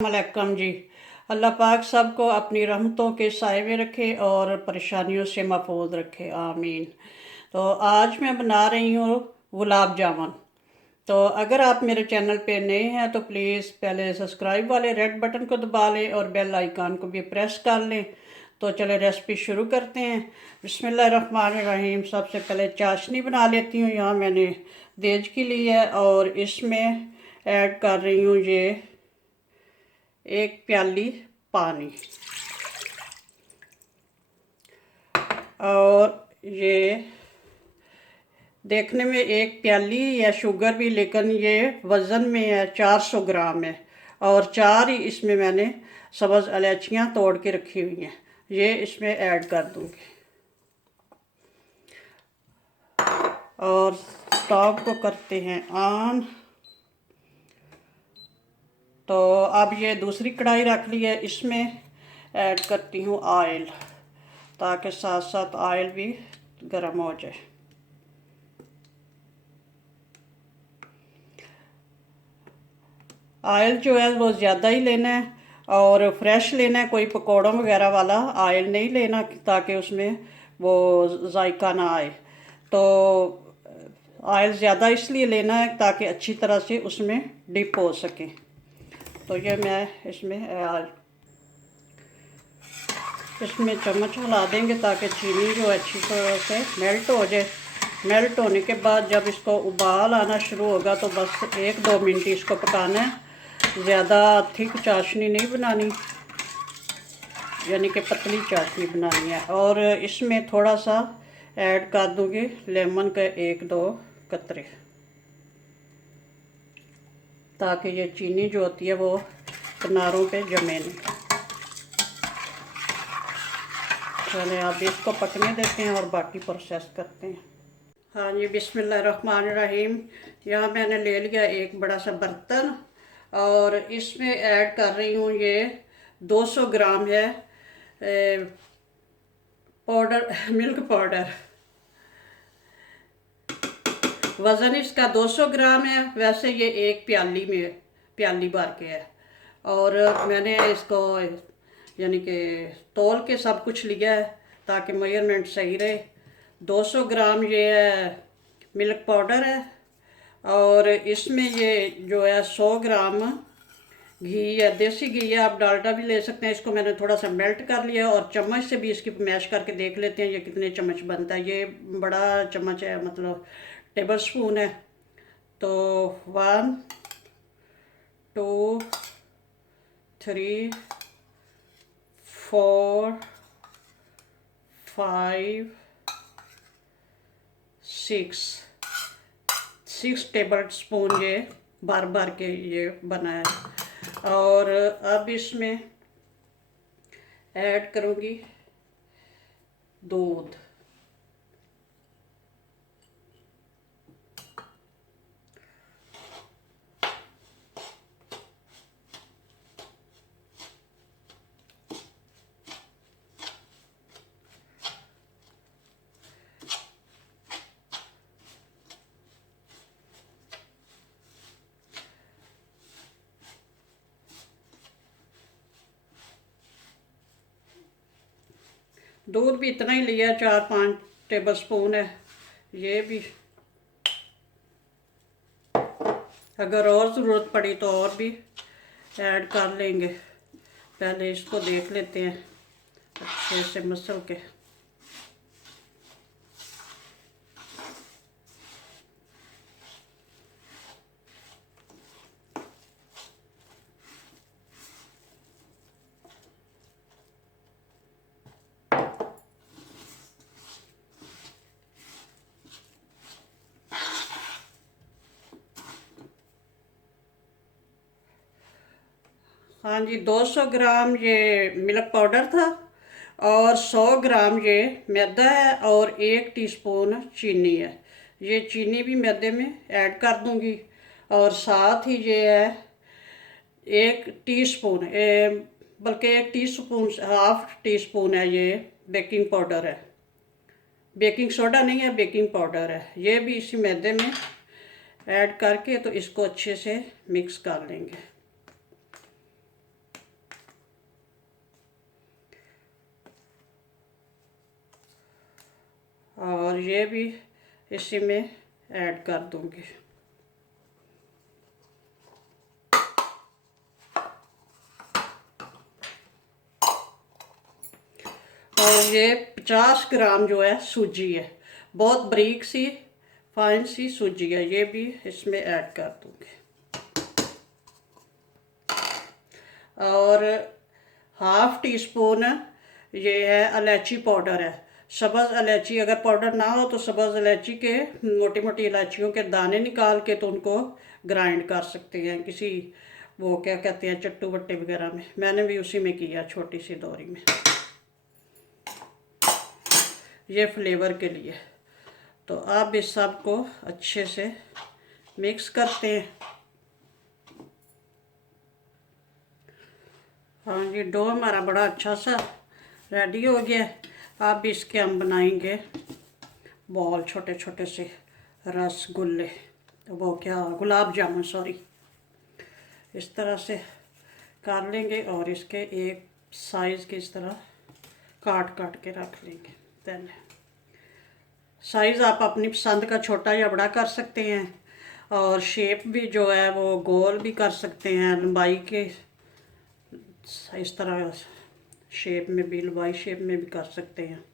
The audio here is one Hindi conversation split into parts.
वालेकुम जी। अल्लाह पाक सबको अपनी रहमतों के साए में रखे और परेशानियों से महफूज रखे, आमीन। तो आज मैं बना रही हूँ गुलाब जामुन। तो अगर आप मेरे चैनल पे नए हैं तो प्लीज़ पहले सब्सक्राइब वाले रेड बटन को दबा लें और बेल आइकन को भी प्रेस कर लें। तो चले रेसिपी शुरू करते हैं। बिस्मिल्लाहिर्रहमानिर्रहीम। सबसे पहले चाशनी बना लेती हूँ। यहाँ मैंने देज की ली है और इसमें ऐड कर रही हूँ ये 1 प्याली पानी और ये देखने में 1 प्याली या शुगर भी, लेकिन ये वज़न में है 400 ग्राम है। और 4 ही इसमें मैंने सब्ज़ इलायचियाँ तोड़ के रखी हुई हैं, ये इसमें ऐड कर दूँगी। और स्टोव को करते हैं ऑन। तो अब ये दूसरी कढ़ाई रख ली है, इसमें ऐड करती हूँ ऑयल, ताकि साथ साथ ऑयल भी गर्म हो जाए। ऑयल जो है वो ज़्यादा ही लेना है और फ्रेश लेना है, कोई पकौड़ों वगैरह वाला ऑयल नहीं लेना, ताकि उसमें वो जायका ना आए। तो ऑयल ज़्यादा इसलिए लेना है ताकि अच्छी तरह से उसमें डिप हो सके। तो ये मैं इसमें चम्मच हिला देंगे ताकि चीनी जो अच्छी तरह से मेल्ट हो जाए। मेल्ट होने के बाद जब इसको उबाल आना शुरू होगा तो बस 1-2 मिनट इसको पकाना है। ज़्यादा थिक चाशनी नहीं बनानी, यानी कि पतली चाशनी बनानी है। और इसमें थोड़ा सा ऐड कर दूँगी लेमन के 1-2 कतरे, ताकि ये चीनी जो होती है वो किनारों पे जमे नहीं। चले अब इसको पकने देते हैं और बाकी प्रोसेस करते हैं। हाँ जी, बिस्मिल्लाहिर्रहमानिर्रहीम। यहाँ मैंने ले लिया एक बड़ा सा बर्तन और इसमें ऐड कर रही हूँ ये 200 ग्राम है पाउडर, मिल्क पाउडर। वज़न इसका 200 ग्राम है, वैसे ये 1 प्याली भर के है। और मैंने इसको यानी कि तौल के सब कुछ लिया है ताकि मेजरमेंट सही रहे। 200 ग्राम ये है मिल्क पाउडर है और इसमें ये जो है 100 ग्राम घी है, देसी घी है, आप डालडा भी ले सकते हैं। इसको मैंने थोड़ा सा मेल्ट कर लिया और चम्मच से भी इसकी मैश करके देख लेते हैं ये कितने चम्मच बनता है। ये बड़ा चम्मच है, मतलब टेबल स्पून है। तो 1 2 3 4 5 6 टेबल स्पून ये भर भर के ये बना है। और अब इसमें ऐड करूँगी दूध। दूध भी इतना ही लिया, 4-5 टेबल स्पून है। ये भी अगर और ज़रूरत पड़ी तो और भी ऐड कर लेंगे। पहले इसको देख लेते हैं अच्छे से मसल के। हाँ जी, 200 ग्राम ये मिल्क पाउडर था और 100 ग्राम ये मैदा है और 1 टीस्पून चीनी है। ये चीनी भी मैदे में ऐड कर दूंगी। और साथ ही ये है 1 टीस्पून, बल्कि 1 टीस्पून, हाफ टी स्पून है ये बेकिंग पाउडर है। बेकिंग सोडा नहीं है, बेकिंग पाउडर है। ये भी इसी मैदे में ऐड करके तो इसको अच्छे से मिक्स कर लेंगे। और ये भी इसी में ऐड कर दूंगी। और ये 50 ग्राम जो है सूजी है, बहुत बारीक सी फाइन सी सूजी है, ये भी इसमें ऐड कर दूंगी। और हाफ टी स्पून ये है इलायची पाउडर है, सब्ज़ इलायची। अगर पाउडर ना हो तो सब्ज़ इलायची के मोटी मोटी इलायचियों के दाने निकाल के तो उनको ग्राइंड कर सकते हैं किसी वो क्या कहते हैं चट्टू बट्टे वगैरह में। मैंने भी उसी में किया, छोटी सी दोरी में, ये फ्लेवर के लिए। तो अब इस सब को अच्छे से मिक्स करते हैं। हाँ जी, डो हमारा बड़ा अच्छा सा रेडी हो गया। अब इसके हम बनाएंगे बॉल, छोटे छोटे से रसगुल्ले, तो वो क्या गुलाब जामुन सॉरी, इस तरह से कर लेंगे और इसके एक साइज़ के इस तरह काट काट के रख लेंगे। देन साइज़ आप अपनी पसंद का छोटा या बड़ा कर सकते हैं, और शेप भी जो है वो गोल भी कर सकते हैं, लंबाई के इस तरह शेप में भी, लंबाई शेप में भी कर सकते हैं।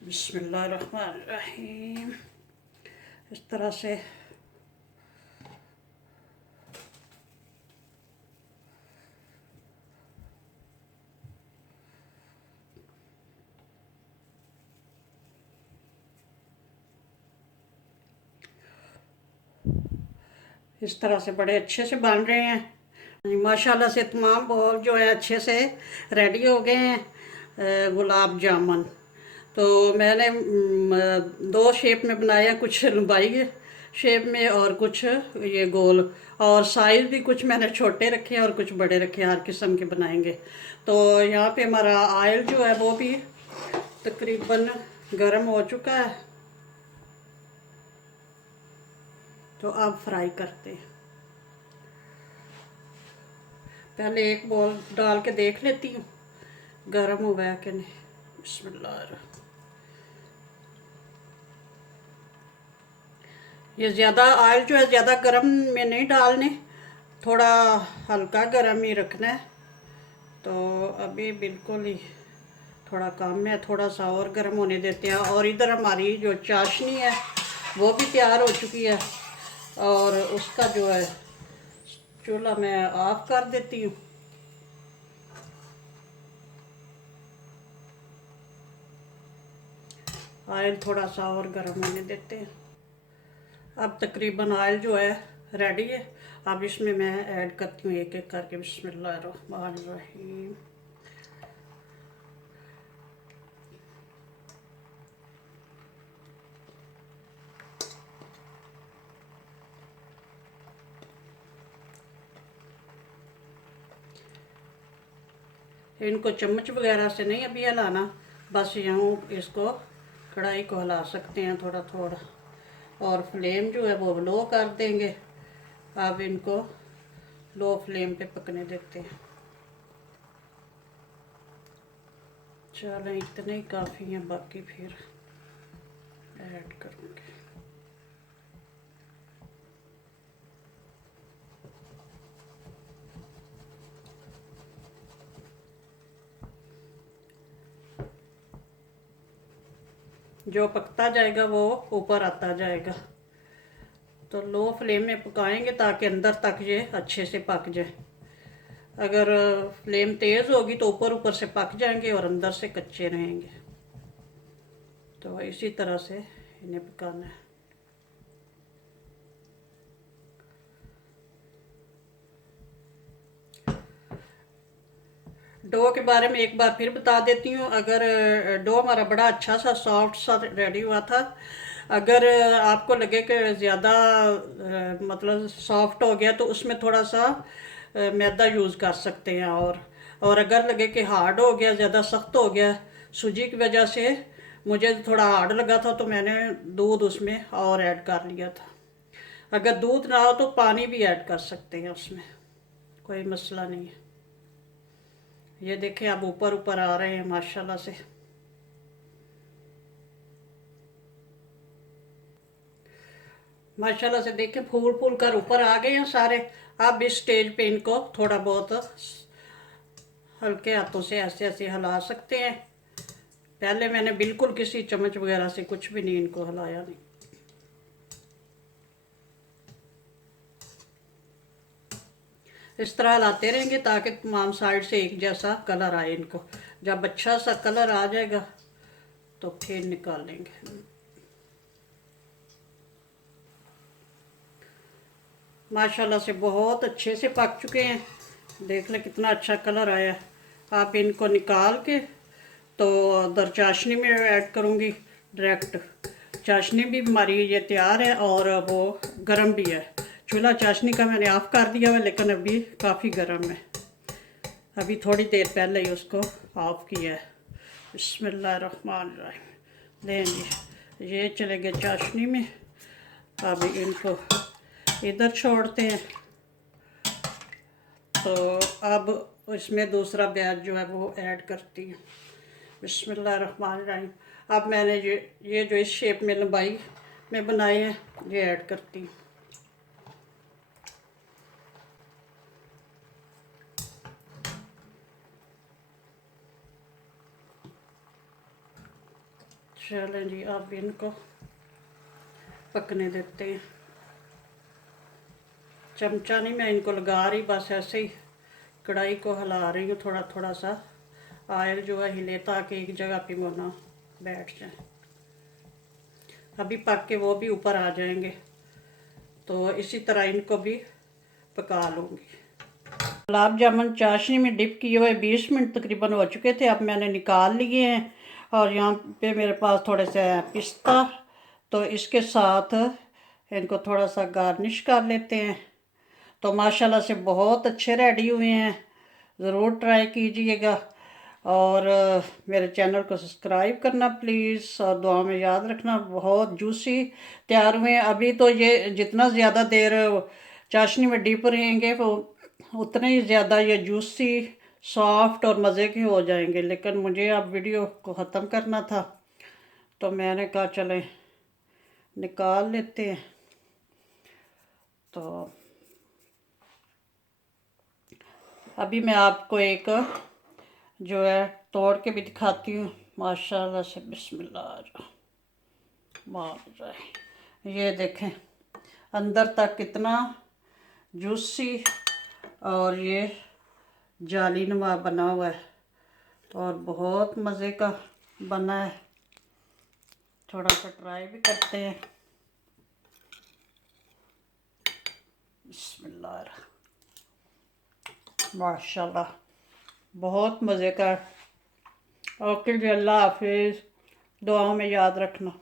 बिस्मिल्लाहिर्रहमानिर्रहीम, इस तरह से बड़े अच्छे से बन रहे हैं माशाल्लाह से। तमाम बॉल जो है अच्छे से रेडी हो गए हैं गुलाब जामुन। तो मैंने दो शेप में बनाया, कुछ लंबाई शेप में और कुछ ये गोल, और साइज़ भी कुछ मैंने छोटे रखे हैं और कुछ बड़े रखे हैं, हर किस्म के बनाएंगे। तो यहाँ पे हमारा ऑयल जो है वो भी तकरीबन गर्म हो चुका है, तो अब फ्राई करते हैं। पहले एक बॉल डाल के देख लेती हूँ गर्म हुआ है कि नहीं। बिस्मिल्लाह। ये ज़्यादा ऑयल जो है ज़्यादा गर्म में नहीं डालने, थोड़ा हल्का गर्म ही रखना है। तो अभी बिल्कुल ही थोड़ा कम है, थोड़ा सा और गर्म होने देते हैं। और इधर हमारी जो चाशनी है वो भी तैयार हो चुकी है, और उसका जो है चूल्हा मैं ऑफ कर देती हूँ। ऑयल थोड़ा सा और गर्म होने देते हैं। अब तकरीबन ऑयल जो है रेडी है। अब इसमें मैं ऐड करती हूँ एक एक करके। बिस्मिल्लाहिर्रहमानिर्रहीम। इनको चम्मच वगैरह से नहीं अभी हिलाना, बस यूँ इसको कढ़ाई को हिला सकते हैं थोड़ा थोड़ा, और फ्लेम जो है वो लो कर देंगे। अब इनको लो फ्लेम पे पकने देते हैं। चलें, इतने ही काफ़ी हैं, बाकी फिर ऐड करूँगी। जो पकता जाएगा वो ऊपर आता जाएगा। तो लो फ्लेम में पकाएंगे ताकि अंदर तक ये अच्छे से पक जाए। अगर फ्लेम तेज़ होगी तो ऊपर ऊपर से पक जाएंगे और अंदर से कच्चे रहेंगे। तो इसी तरह से इन्हें पकाना है। डो के बारे में एक बार फिर बता देती हूँ। अगर डो हमारा बड़ा अच्छा सा सॉफ्ट सा रेडी हुआ था, अगर आपको लगे कि ज़्यादा मतलब सॉफ्ट हो गया तो उसमें थोड़ा सा मैदा यूज़ कर सकते हैं। और अगर लगे कि हार्ड हो गया, ज़्यादा सख्त हो गया सूजी की वजह से, मुझे थोड़ा हार्ड लगा था तो मैंने दूध उसमें और ऐड कर लिया था। अगर दूध ना हो तो पानी भी ऐड कर सकते हैं उसमें, कोई मसला नहीं है। ये देखें अब ऊपर ऊपर आ रहे हैं माशाल्लाह से। माशाल्लाह से देखें फूल फूल कर ऊपर आ गए हैं सारे। अब इस स्टेज पे इनको थोड़ा बहुत हल्के हाथों से ऐसे ऐसे हिला सकते हैं। पहले मैंने बिल्कुल किसी चम्मच वगैरह से कुछ भी नहीं इनको हिलाया नहीं। इस तरह हिलाते रहेंगे ताकि तमाम साइड से एक जैसा कलर आए इनको। जब अच्छा सा कलर आ जाएगा तो फिर निकालेंगे। माशाल्लाह से बहुत अच्छे से पक चुके हैं। देख लें कितना अच्छा कलर आया। आप इनको निकाल के तो उधर चाशनी में ऐड करूँगी डायरेक्ट। चाशनी भी हमारी ये तैयार है और वो गर्म भी है। चूल्हा चाशनी का मैंने ऑफ़ कर दिया हुआ है, लेकिन अभी काफ़ी गर्म है। अभी थोड़ी देर पहले ही उसको ऑफ़ किया है। बिस्मिल्लाहिर्रहमानिर्रहीम। लेंगे ये चले गए चाशनी में। अभी इनको इधर छोड़ते हैं। तो अब इसमें दूसरा ब्याज जो है वो ऐड करती हूँ। बिस्मिल्लाहिर्रहमानिर्रहीम। अब मैंने ये जो इस शेप में लंबाई में बनाए हैं ये ऐड करती हूँ। चलें जी, अब इनको पकने देते हैं। चमचा नहीं मैं इनको लगा रही, बस ऐसे ही कढ़ाई को हिला रही हूँ। थोड़ा थोड़ा सा ऑयल जो है हिले ताकि एक जगह पे वो ना बैठ जाए। अभी पक के वो भी ऊपर आ जाएंगे, तो इसी तरह इनको भी पका लूँगी। गुलाब जामुन चाशनी में डिप किए हुए 20 मिनट तकरीबन हो चुके थे। अब मैंने निकाल लिए हैं और यहाँ पे मेरे पास थोड़े से पिस्ता, तो इसके साथ इनको थोड़ा सा गार्निश कर लेते हैं। तो माशाल्लाह से बहुत अच्छे रेडी हुए हैं। ज़रूर ट्राई कीजिएगा और मेरे चैनल को सब्सक्राइब करना प्लीज़, और दुआ में याद रखना। बहुत जूसी तैयार हुए हैं। अभी तो ये जितना ज़्यादा देर चाशनी में डिप रहेंगे वो उतने ही ज़्यादा ये जूसी सॉफ्ट और मज़े के हो जाएंगे। लेकिन मुझे अब वीडियो को ख़त्म करना था तो मैंने कहा चलें निकाल लेते हैं। तो अभी मैं आपको एक जो है तोड़ के भी दिखाती हूँ। माशाल्लाह से बिस्मिल्लाह। ये देखें अंदर तक कितना जूसी और ये जालीनुमा बना हुआ है और बहुत मज़े का बना है। थोड़ा सा ट्राई भी करते हैं। बिस्मिल्लाह। माशाल्लाह बहुत मज़े का। ओके जी, अल्लाह हाफिज़। दुआओं में याद रखना।